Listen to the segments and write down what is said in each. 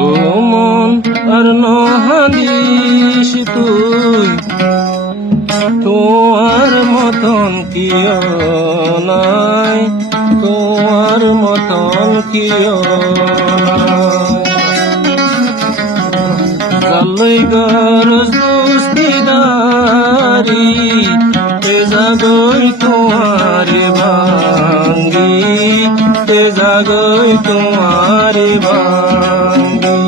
ও মন আর নহাদিস তুই, তোমার মতন কিয় নাই, তোমার মতন কিয় নাই। জালই গরজ দুস্তিদারি, এ জাগই তোমার ভাঙ্গি, এ জাগই তোমার ভাঙ্গি।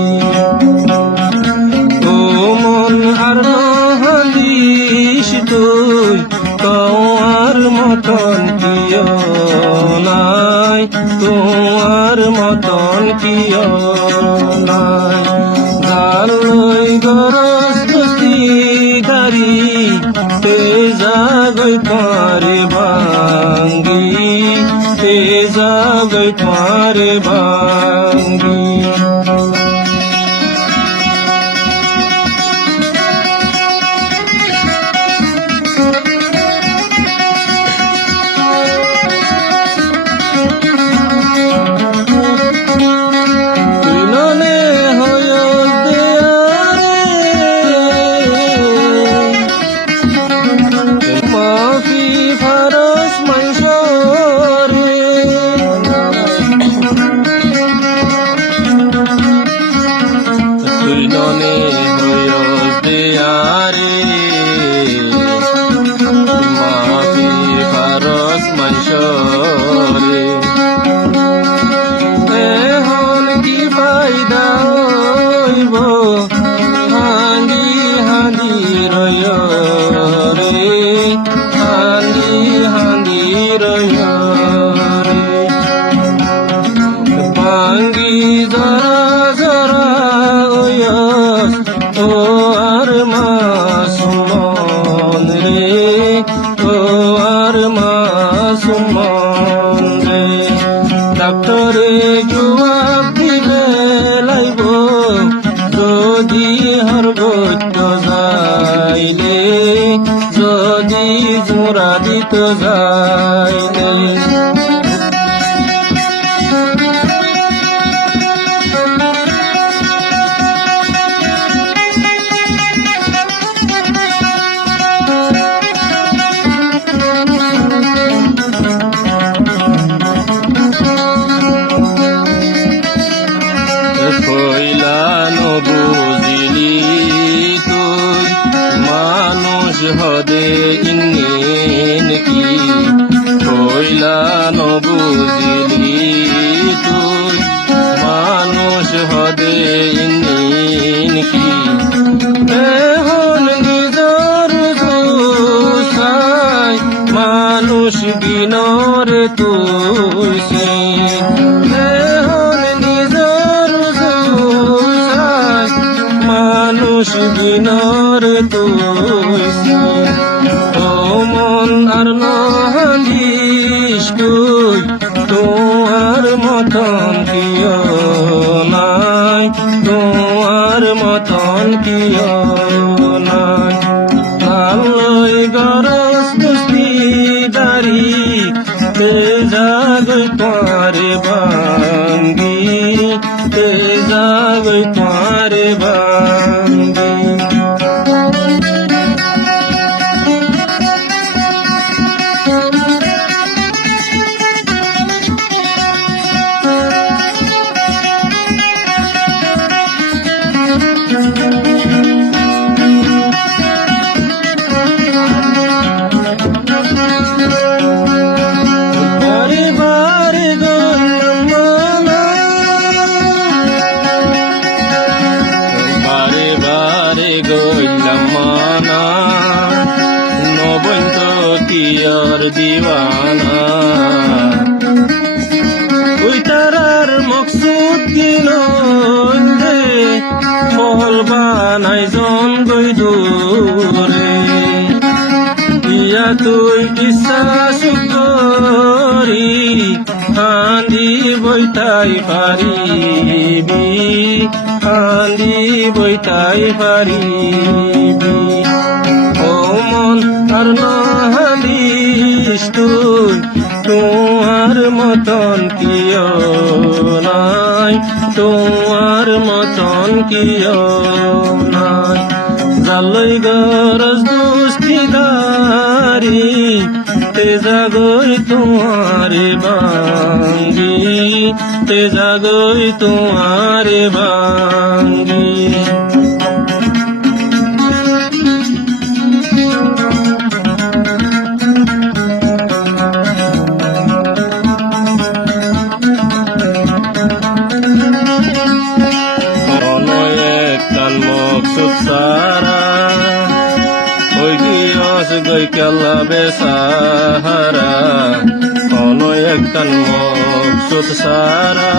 ও মন আর নহাদিস তুই, তোমার মতন কিয় নাই, তোমার মতন কিয় নাই। জালই গরজ দুস্তিদারি, তে জাগই তোমার ভাঙ্গি, তে জাগই তোমার ভাঙ্গি। ননে হয়স দেয়ারে মাফি ফারস মানসরে। এখন কি ফায়দা হইব হাঙ্গি হাঙ্গি রয় রে, হাঙ্গি হাঙ্গি রয় রে। ভাঙ্গি জরা জরা ও আর মাসুমন রে, ও আর মাসুমন রে। ডাক্তরে জবাব দিবে লাইব, যদি হরগত যাইলে, যদি জোড়া দিত যাইলে। বুঝিলি তুই মানুষ হদে ইন্নেন কি, কইলা নবুঝিলি তুই মানুষ হদে ইন্নেন কি। এখন নিজর দোষাই মানুষ বিনরে তুই সে। মানুষ বিনর তুই, ও মন আর নহাদিস তুই, তোমার মতন কিয় নাই, তোমার মতন কিয় নাই। জালই গরজ দুস্তিদারি, তে জাগই তোমার ভাঙ্গি, তে জাগই তোমার ভাঙ্গি। কিয়র দিওয়ানা ওই তারার মকসুদ কিন মহল বানাই জন গই দূরে। ইয়া তুই কিসা সুকরি হান্দি বইতাই পারিবি, হান্দি বইতাই পারিবি। ও মন আর নহাদিস তুই, তোমার মতন কিয় নাই, তোমার মতন কিও নাই জালই গরজ দুস্তিদারি তে জাগই তোমারে বাঙ্গি তে জাগই তোমারে বাঙ্গি Sutsara Oi Dios goi kalla besahara Ono ekkan maksud sara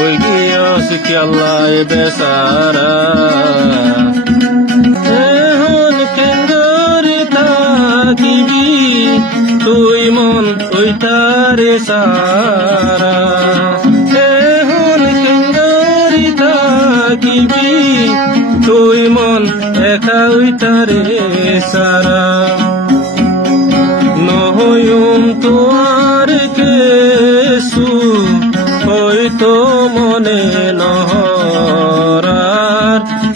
Oi Dios kalla besara Ehon kengori takibi Tui mon oi tare sara Ehon kengori takibi তুই মন একা উইতারে সারা নহয়ুম তোয়ার কেসু হয়তো মনে নহরার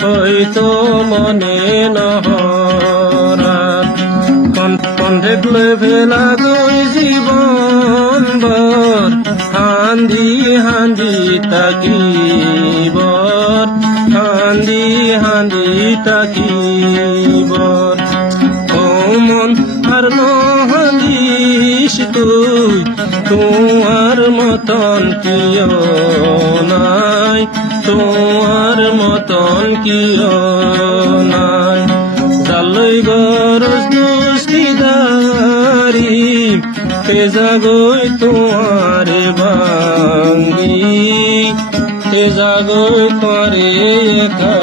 হয়তো মনে নহরার কণ্ঠেক লৈ ভেলা গৈ জীবন বৰ হান্দি হান্দি তাকিবৰ হান্দি হান্দি তাকিবৰ ও মন আর নহান্দিস তুই তোমার মতন কিয় নাই তোমার মতন কিয় নাই জালই গরজ দুস্তিদারি তে জাগই তোমারে বাঙ্গি তে জাগই তোমারে একা